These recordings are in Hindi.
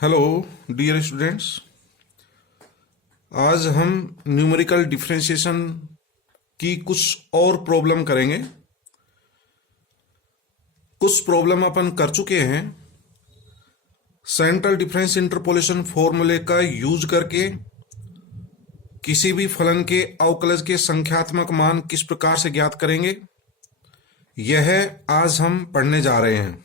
Hello dear students. आज हम न्यूमेरिकल डिफरेंशिएशन की कुछ और प्रॉब्लम करेंगे। कुछ प्रॉब्लम अपन कर चुके हैं। सेंट्रल डिफरेंस इंटरपोलेशन फॉर्मूले का यूज करके किसी भी फलन के अवकलज के संख्यात्मक मान किस प्रकार से ज्ञात करेंगे, यह आज हम पढ़ने जा रहे हैं।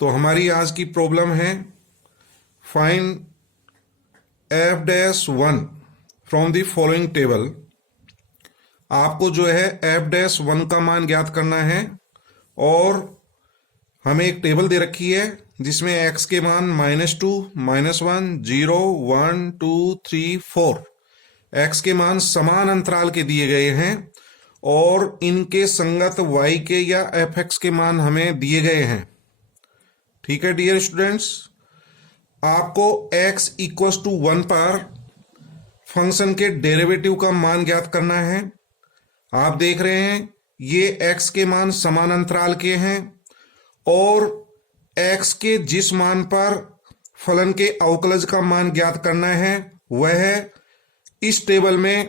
तो हमारी आज की प्रॉब्लम है find f-1 from the following table. आपको जो है f-1 का मान ज्ञात करना है और हमें एक टेबल दे रखी है जिसमें x के मान -2, -1, 0, 1, 2, 3, 4 x के मान समान अंतराल के दिए गए हैं और इनके संगत y के या fx के मान हमें दिए गए हैं। ठीक है डियर स्टूडेंट्स, आपको x इक्वल्स टू 1 पर फंक्शन के डेरिवेटिव का मान ज्ञात करना है। आप देख रहे हैं ये x के मान समान अंतराल के हैं और x के जिस मान पर फलन के अवकलज का मान ज्ञात करना है वह इस टेबल में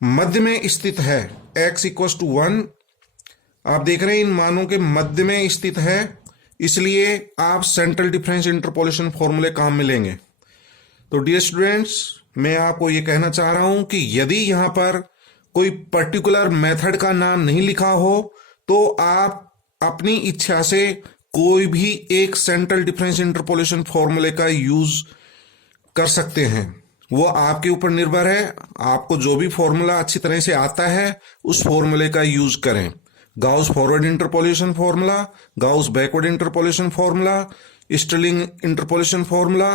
मध्य में स्थित है। x इक्वल्स टू 1 आप देख रहे हैं इन मानों के मध्य में स्थित है, इसलिए आप सेंट्रल डिफरेंस इंटरपोलेशन फॉर्मूले काम में लेंगे। तो डियर स्टूडेंट्स, मैं आपको यह कहना चाह रहा हूं कि यदि यहां पर कोई पर्टिकुलर मेथड का नाम नहीं लिखा हो तो आप अपनी इच्छा से कोई भी एक सेंट्रल डिफरेंस इंटरपोलेशन फॉर्मूले का यूज कर सकते हैं। वो आपके ऊपर निर्भर है। आपको जो भी फॉर्मूला अच्छी तरह से आता है उस फॉर्मूले का यूज करें। Gauss forward interpolation formula, Gauss backward interpolation formula, sterling interpolation formula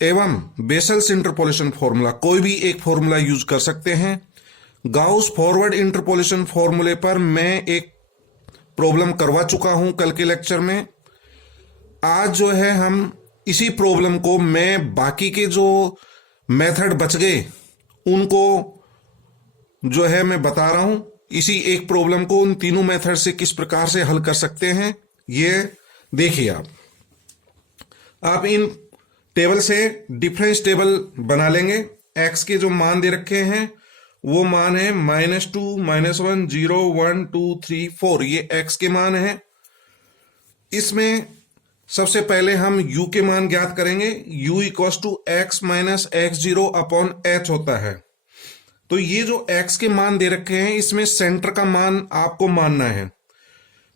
एवं बेसल्स इंटरपोलेशन फॉर्मूला, कोई भी एक फॉर्मूला यूज कर सकते हैं। गाउस फॉरवर्ड इंटरपोलेशन फॉर्मूले पर मैं एक प्रॉब्लम करवा चुका हूं कल के लेक्चर में। आज जो है हम इसी प्रॉब्लम को मैं बाकी के जो मेथड बच गए उनको जो है मैं बता रहा हूं। इसी एक प्रॉब्लम को उन तीनों मेथड से किस प्रकार से हल कर सकते हैं ये देखिए। आप इन टेबल से डिफरेंस टेबल बना लेंगे। x के जो मान दे रखे हैं वो मान है -2, -1, 0, 1, 2, 3, 4 ये x के मान है। इसमें सबसे पहले हम u के मान ज्ञात करेंगे। u equals to x minus x0 upon h होता है। तो ये जो x के मान दे रखे हैं इसमें सेंटर का मान आपको मानना है।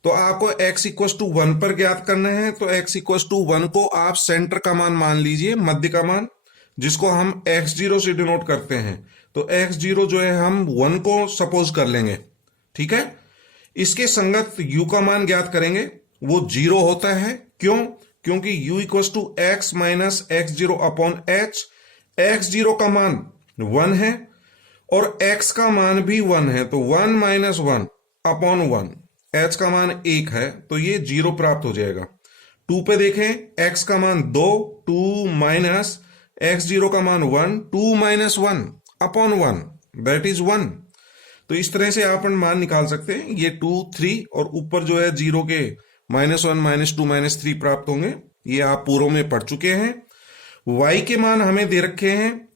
तो आपको x इक्वल्स टू 1 पर ज्ञात करना है। तो x इक्वल्स टू 1 को आप सेंटर का मान मान लीजिए, मध्य का मान, जिसको हम x0 से डिनोट करते हैं। तो x0 जो है हम 1 को सपोज कर लेंगे। ठीक है, इसके संगत u का मान ज्ञात करेंगे, वो 0 होता है। क्यों? क्योंकि u equals to x minus x0 upon h, x0 का मान 1 है और x का मान भी 1 है। तो 1 माइनस 1 अपॉन 1, h का मान 1 है तो ये 0 प्राप्त हो जाएगा। 2 पे देखें, x का मान 2, 2 माइनस x0 का मान 1, 2 माइनस 1 अपॉन 1 दैट इज 1। तो इस तरह से आप मान निकाल सकते हैं। ये 2, 3 और ऊपर जो है 0 के -1, -2, -3 प्राप्त होंगे। ये आप पूर्व में पढ़ चुके हैं। y के मान हमें दे रखे हैं।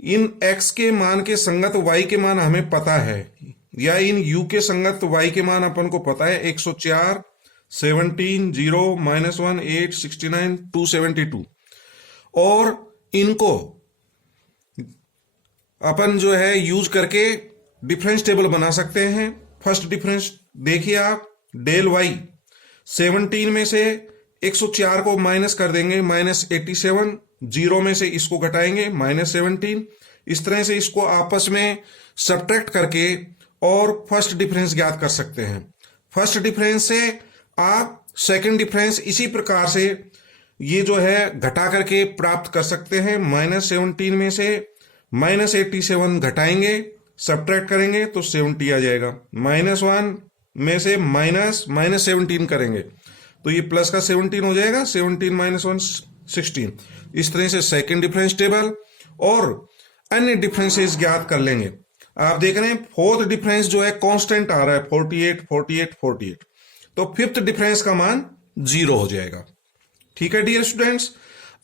इन x के मान के संगत y के मान हमें पता है, या इन u के संगत y के मान अपन को पता है। 104, 17, 0, -1, 8, 69, 272 और इनको अपन जो है यूज करके डिफरेंस टेबल बना सकते हैं। फर्स्ट डिफरेंस देखिए आप, डेल y 17 में से 104 को माइनस कर देंगे, -87, 0 में से इसको घटाएंगे -17। इस तरह से इसको आपस में सब्ट्रैक्ट करके और फर्स्ट डिफरेंस ज्ञात कर सकते हैं। फर्स्ट डिफरेंस से आप सेकंड डिफरेंस इसी प्रकार से ये जो है घटा करके प्राप्त कर सकते हैं। -17 में से -87 घटाएंगे, सब्ट्रैक्ट करेंगे तो 70 आ जाएगा। -1 में से -17 करेंगे तो ये प्लस का 17 हो जाएगा। 17 - 1 16। इस तरह से सेकंड डिफरेंस टेबल और अन्य डिफरेंसेस ज्ञात कर लेंगे। आप देख रहे हैं फोर्थ डिफरेंस जो है कांस्टेंट आ रहा है 48, 48, 48। तो फिफ्थ डिफरेंस का मान 0 हो जाएगा। ठीक है डियर स्टूडेंट्स।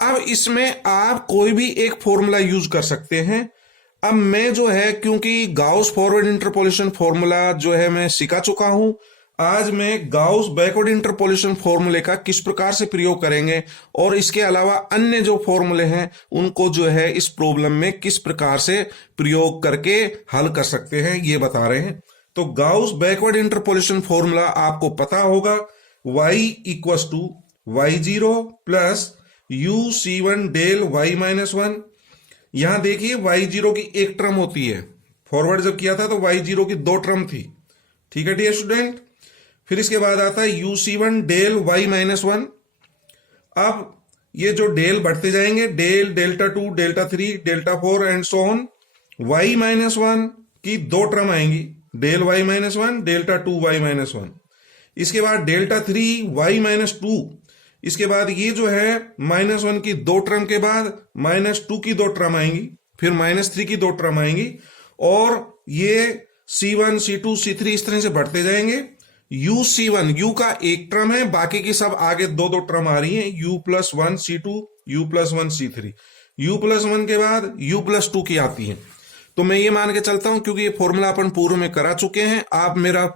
अब इसमें आप कोई भी एक फॉर्मूला यूज कर सकते हैं। अब मैं जो है, क्योंकि गाउस फॉरवर्ड इंटरपोलेशन फॉर्मूला जो है मैं सिखा चुका हूं, आज मैं गाउस बैकवर्ड इंटरपोलेशन फॉर्मूले का किस प्रकार से प्रयोग करेंगे और इसके अलावा अन्य जो फॉर्मूले हैं उनको जो है इस प्रॉब्लम में किस प्रकार से प्रयोग करके हल कर सकते हैं, ये बता रहे हैं। तो गाउस बैकवर्ड इंटरपोलेशन फॉर्मूला आपको पता होगा, y equals to y0 plus UC1 del y minus 1। यहां देखिए y0 की एक टर्म होती है, फॉरवर्ड जब किया था तो y0 की दो टर्म थी। ठीक है डियर स्टूडेंट। फिर इसके बाद आता है UC1 डेल y माइनस 1। अब ये जो डेल बढ़ते जाएंगे, del delta 2 delta 3 delta 4 and so on, y minus 1 की दो टर्म आएंगी, del y minus 1 delta 2 y minus 1। इसके बाद डेल्टा 3 y माइनस 2। इसके बाद ये जो है -1 की दो टर्म के बाद -2 की दो टर्म आएंगी, फिर -3 की दो टर्म आएंगी, और ये C1 C2 C3 इस तरह से बढ़ते जाएंगे। UC1 U का एक टर्म है, बाकी की सब आगे दो दो टर्म आ रही हैं, U+1 C2 U+1 C3। U+1 के बाद U+2 की आती है। तो मैं ये मान के चलता हूं, क्योंकि ये फॉर्मूला अपन पूर्व में करा चुके हैं, आप मेरा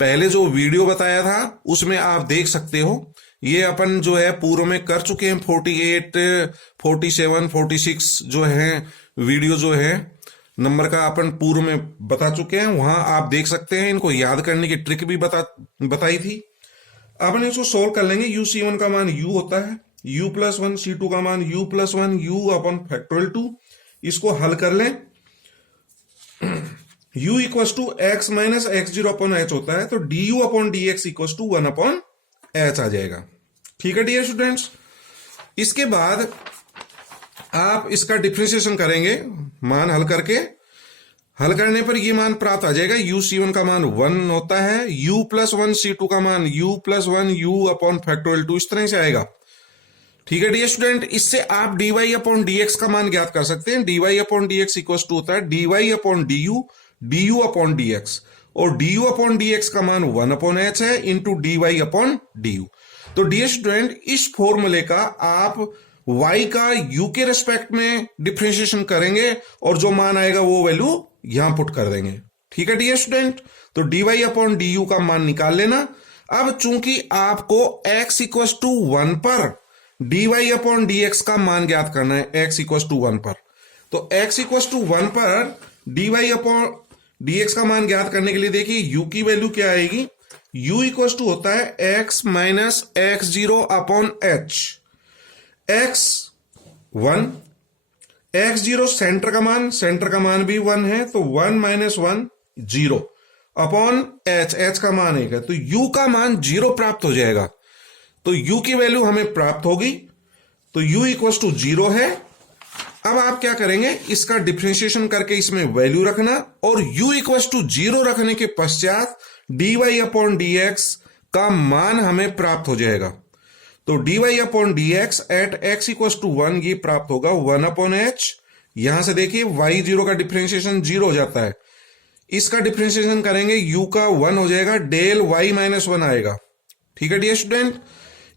पहले जो वीडियो बताया था उसमें आप देख सकते हो, ये अपन जो है पूर्व में कर चुके हैं। 48 47 46 जो है वीडियो जो है नंबर का अपन पूर्व में बता चुके हैं, वहां आप देख सकते हैं। इनको याद करने की ट्रिक भी बताई थी। अपन इसको सोल्व कर लेंगे। UC1 का मान U होता है, U+1 C2 का मान U+1 U अपॉन फैक्टोरियल 2। इसको हल कर लें। U equals to x minus x0 upon h होता है, तो du upon dx equals to 1 upon h आ जाएगा। ठीक है डियर स्टूडेंट्स। इसके बाद आप इसका डिफरेंशिएशन करेंगे, मान हल करके, हल करने पर ये मान प्राप्त आ जाएगा। UC1 का मान 1 होता है, U+1 C2 का मान U+1 U अपॉन फैक्टोरियल 2 इस तरह से आएगा। ठीक है डियर स्टूडेंट। इससे आप dy अपॉन dx का मान ज्ञात कर सकते हैं। dy upon dx equal to होता है dy upon du upon dx, और du अपॉन dx का मान 1 अपॉन h है इंटू dy अपॉन du। तो डियर स्टूडेंट, इस फॉर्मूले का आप y का u के रेस्पेक्ट में डिफरेंशिएशन करेंगे और जो मान आएगा वो वैल्यू यहां पुट कर देंगे। ठीक है डियर स्टूडेंट। तो dy अपॉन du का मान निकाल लेना। अब चूंकि आपको x इक्वल टू 1 पर dy अपॉन dx का मान ज्ञात करना है, x इक्वल टू 1 पर, तो x इक्वल टू 1 पर dy अपॉन dx का मान ज्ञात करने के लिए देखिए u की वैल्यू क्या आएगी। u इक्वल टू होता है x minus x0 upon h। x 1, x0 centre का मान भी 1 है, तो 1 माइनस 1 0 अपॉन h का मान 1 है, तो u का मान 0 प्राप्त हो जाएगा। तो u की वैल्यू हमें प्राप्त होगी, तो u इक्वल टू 0 है। अब आप क्या करेंगे, इसका डिफरेंशिएशन करके इसमें वैल्यू रखना, और u इक्वल टू 0 रखने के पश्चात dy अपॉन dx का मान हमें प्राप्त हो जाएगा। तो dy upon dx at x equal to 1 ये प्राप्त होगा 1 अपॉन h। यहां से देखिए y0 का डिफरेंशिएशन 0 हो जाता है, इसका डिफरेंशिएशन करेंगे u का 1 हो जाएगा, डेल y माइनस 1 आएगा। ठीक है डियर स्टूडेंट।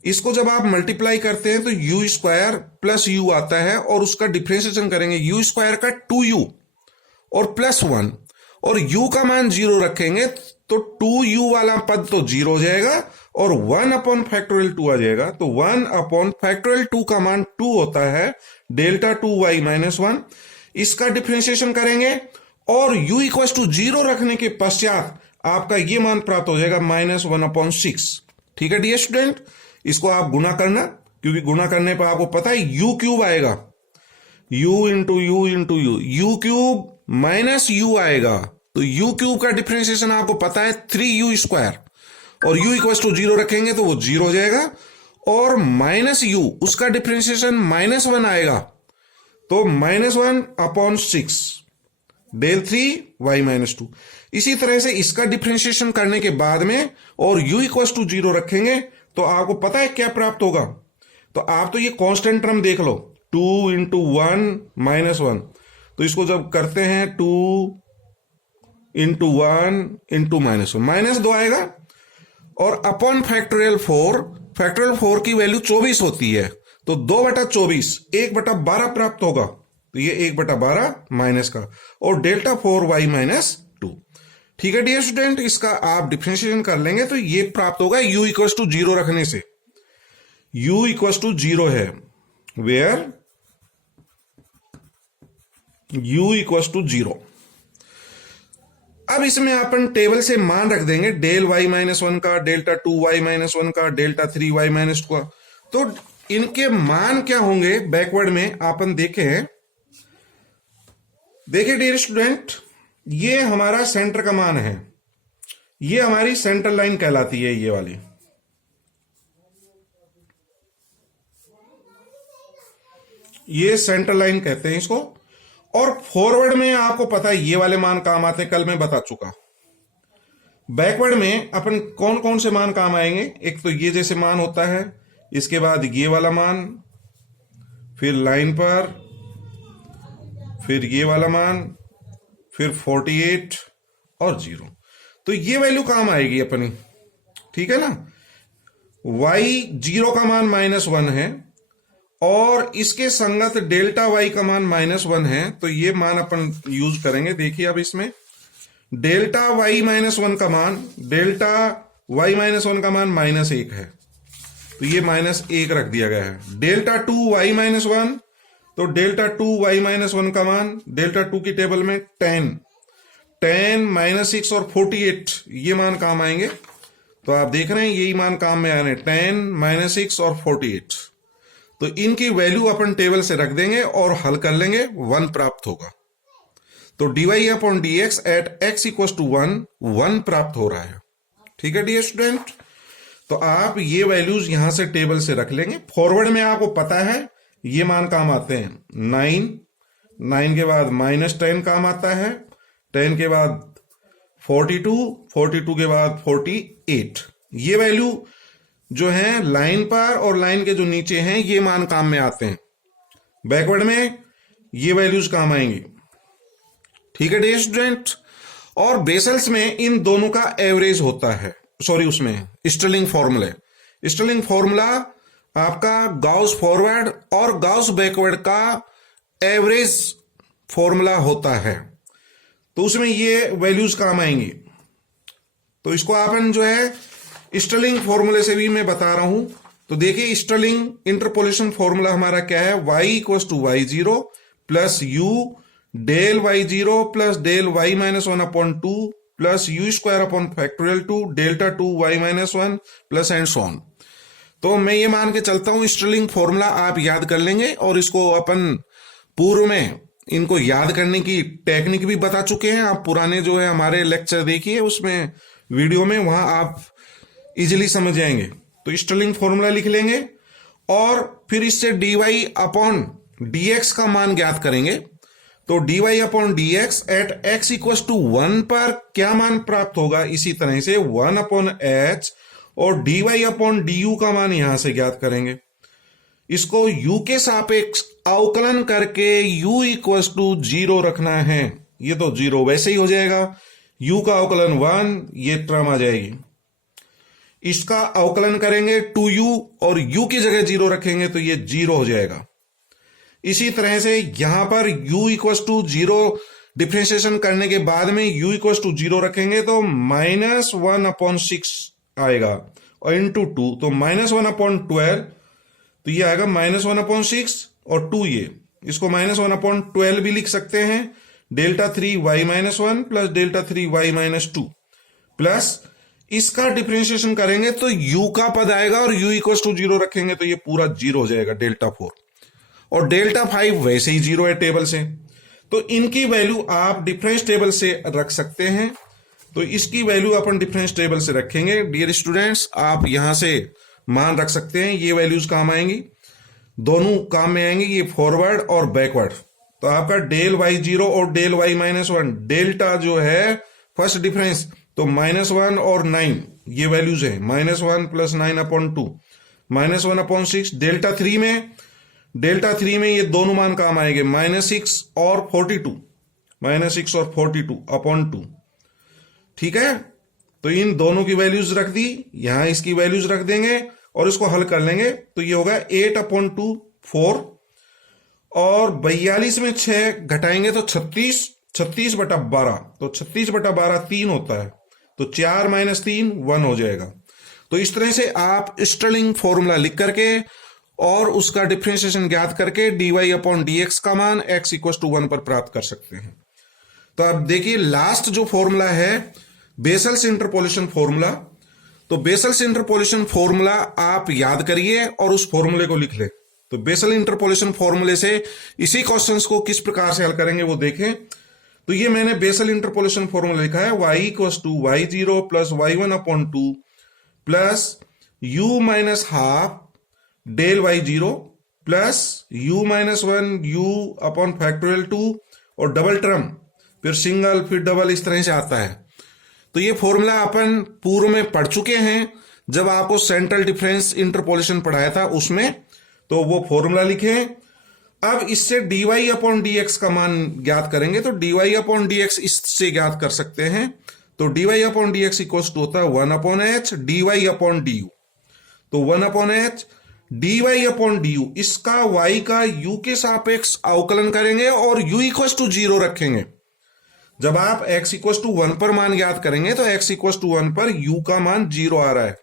इसको जब आप मल्टीप्लाई करते हैं तो u स्क्वायर प्लस u आता है, और उसका डिफरेंशिएशन करेंगे u स्क्वायर का 2u और प्लस 1, और u का मान 0 रखेंगे तो 2u वाला पद तो 0 हो जाएगा और 1 अपॉन फैक्टोरियल 2 आ जाएगा। तो 1 अपॉन फैक्टोरियल 2 का मान 2 होता है, डेल्टा 2y माइनस 1। इसका डिफरेंशिएशन करेंगे और u इक्वल टू 0 रखने के पश्चात आपका ये मान प्राप्त हो जाएगा -1 अपॉन 6। ठीक है डियर स्टूडेंट। इसको आप गुना करना, क्योंकि गुना करने पर आपको पता है u क्यूब आएगा, u into u cube minus u आएगा, तो u क्यूब का डिफरेंशिएशन आपको पता है 3u स्क्वायर, और u इक्वल टू 0 रखेंगे तो वो 0 हो जाएगा, और माइनस u उसका डिफरेंशिएशन -1 आएगा, तो -1 अपॉन 6 डेल 3y माइनस 2। इसी तरह से इसका डिफरेंशिएशन करने के बाद में और u इक्वल टू 0 रखेंगे तो आपको पता है क्या प्राप्त होगा। तो आप तो ये कांस्टेंट टर्म देख लो, 2 इंटू 1 माइनस 1, तो इसको जब करते हैं 2 इंटू 1 इंटू -1 -2 आएगा, और अपॉन फैक्टोरियल 4, फैक्टोरियल 4 की वैल्यू 24 होती है, तो 2/24 1/12 प्राप्त होगा, तो ये 1/12 माइनस का, और डेल्टा 4y माइनस 2। ठीक है डियर स्टूडेंट, इसका आप डिफरेंशिएशन कर लेंगे तो ये प्राप्त होगा u इक्वल टू 0 रखने से। u इक्वल टू 0 है वेयर u इक्वल टू 0। अब इसमें अपन टेबल से मान रख देंगे डेल y माइनस 1 का, डेल्टा 2y माइनस 1 का, डेल्टा 3y माइनस 2 का। तो इनके मान क्या होंगे बैकवर्ड में अपन देखें। देखिए डियर स्टूडेंट, ये हमारा सेंटर का मान है, ये हमारी सेंटर लाइन कहलाती है, ये वाली। ये सेंटर लाइन कहते हैं इसको। और फॉरवर्ड में आपको पता है ये वाले मान काम आते हैं, कल मैं बता चुका। बैकवर्ड में अपन कौन कौन से मान काम आएंगे, एक तो ये जैसे मान होता है, इसके बाद ये वाला मान, फिर लाइन पर, फिर ये वाला मान, फिर 48 और 0। तो ये वैल्यू काम आएगी अपनी, ठीक है ना। y 0 का मान -1 है और इसके संगत डेल्टा y का मान -1 है, तो ये मान अपन यूज करेंगे। देखिए अब इसमें डेल्टा y -1 का मान, डेल्टा y -1 का मान -1 है, तो ये -1 रख दिया गया है। डेल्टा 2y -1, तो डेल्टा 2y -1 का मान डेल्टा 2 की टेबल में 10 -6 और 48 ये मान काम आएंगे। तो आप देख रहे हैं यही मान काम में आ रहे हैं, 10 -6 और 48। तो इनकी वैल्यू अपन टेबल से रख देंगे और हल कर लेंगे, 1 प्राप्त होगा। तो dy upon dx at x equal to 1 प्राप्त हो रहा है। ठीक है डियर स्टूडेंट, तो आप ये वैल्यूज यहां से टेबल से रख लेंगे। फॉरवर्ड में आपको पता है ये मान काम आते हैं 9 के बाद -10 काम आता है, 10 के बाद 42 के बाद 48। ये वैल्यू जो है लाइन पर और लाइन के जो नीचे हैं ये मान काम में आते हैं। बैकवर्ड में ये वैल्यूज काम आएंगी। ठीक है डियर स्टूडेंट, और बेसल्स में इन दोनों का एवरेज होता है, सॉरी उसमें स्टर्लिंग फॉर्मूला है। स्टर्लिंग फॉर्मूला आपका गाउस फॉरवर्ड और गाउस बैकवर्ड का एवरेज फॉर्मूला होता है, तो उसमें ये वैल्यूज काम आएंगी। तो इसको अपन जो है स्टर्लिंग फॉर्मूले से भी मैं बता रहा हूं। तो देखिए स्टर्लिंग इंटरपोलेशन फॉर्मूला हमारा क्या है, y equal to y0 plus u del y0 plus del y -1 upon 2 plus u square upon factorial 2 delta 2y -1 plus and so on. तो मैं ये मान के चलता हूं स्टर्लिंग फॉर्मूला आप याद कर लेंगे, और इसको अपन पूर्व में इनको याद करने की टेक्निक भी बता चुके हैं। आप पुराने जो है हमारे लेक्चर देखिए, उसमें वीडियो में, वहां आप इजीली समझ जाएंगे। तो स्टर्लिंग फॉर्मूला लिख लेंगे और फिर इससे dy अपॉन dx का मान ज्ञात करेंगे। तो dy upon dx at x equal to 1 पर क्या मान प्राप्त होगा, इसी तरह से 1 अपॉन h, और dy अपॉन du का मान यहां से ज्ञात करेंगे। इसको u के सापेक्ष अवकलन करके u इक्वल टू 0 रखना है। ये तो 0 वैसे ही हो जाएगा, u का अवकलन 1, ये टर्म आ जाएगी। इसका अवकलन करेंगे 2u और u की जगह 0 रखेंगे तो ये 0 हो जाएगा। इसी तरह से यहां पर u इक्वल टू 0 डिफ्रेंशिएशन करने के बाद में u इक्वल टू 0 रखेंगे तो -1/6 आएगा, और इंटू 2 तो -1/12, तो ये आएगा -1/6 और 2 ये, इसको -1/12 भी लिख सकते हैं। Delta 3y -1 plus delta 3y -2 plus इसका डिफरेंशिएशन करेंगे तो u का पद आएगा और u इक्वल टू 0 रखेंगे तो ये पूरा 0 हो जाएगा, डेल्टा 4, और डेल्टा 5 वैसे ही 0 है टेबल से। तो इनकी वैल्यू आप डिफरेंस टेबल से रख सकते हैं। तो इसकी वैल्यू अपन डिफरेंस टेबल से रखेंगे। डियर स्टूडेंट्स, आप यहां से मान रख सकते हैं, ये वैल्यूज काम आएंगी, दोनों काम में आएंगी, ये फॉरवर्ड और बैकवर्ड। तो आपका डेल y0 और डेल y -1, डेल्टा जो है फर्स्ट डिफरेंस, तो -1 और 9 ये वैल्यूज है, -1 प्लस 9/2 -1/6। डेल्टा 3 में ये दोनों मान काम आएंगे, -6 और 42/2। ठीक है, तो इन दोनों की वैल्यूज रख दी, यहां इसकी वैल्यूज रख देंगे और इसको हल कर लेंगे तो ये होगा 8/2 4, और 42 में 6 घटाएंगे तो 36, 36/12, तो 36/12 3 होता है, तो 4 - 3 1 हो जाएगा। तो इस तरह से आप स्टर्लिंग फॉर्मूला लिख करके और उसका डिफरेंशिएशन ज्ञात करके dy/dx का मान x = 1 पर प्राप्त कर सकते हैं। तो अब देखिए लास्ट जो फॉर्मूला है बेसल्स इंटरपोलेशन फॉर्मूला। तो बेसल्स इंटरपोलेशन फॉर्मूला आप याद करिए और उस फॉर्मूले को लिख लें। तो बेसल इंटरपोलेशन फॉर्मूले से इसी क्वेश्चंस को किस प्रकार से हल करेंगे वो देखें। तो ये मैंने बेसल इंटरपोलेशन फॉर्मूला लिखा है, y = y0 + y1/2 plus u - ½ del y0 plus u - 1 u/2 और डबल टर्म, फिर सिंगल, फिर डबल, इस तरह से आता है। तो ये फॉर्मूला अपन पूर्व में पढ़ चुके हैं जब आपको सेंट्रल डिफरेंस इंटरपोलेशन पढ़ाया था उसमें, तो वो फॉर्मूला लिखें। अब इससे dy/dx का मान ज्ञात करेंगे, तो dy/dx इससे ज्ञात कर सकते हैं। तो dy/dx = होता है 1/h dy/du, तो 1/h dy/du, इसका y का u के सापेक्ष अवकलन करेंगे और u = 0 रखेंगे। जब आप x = 1 पर मान ज्ञात करेंगे तो x = 1 पर u का मान 0 आ रहा है,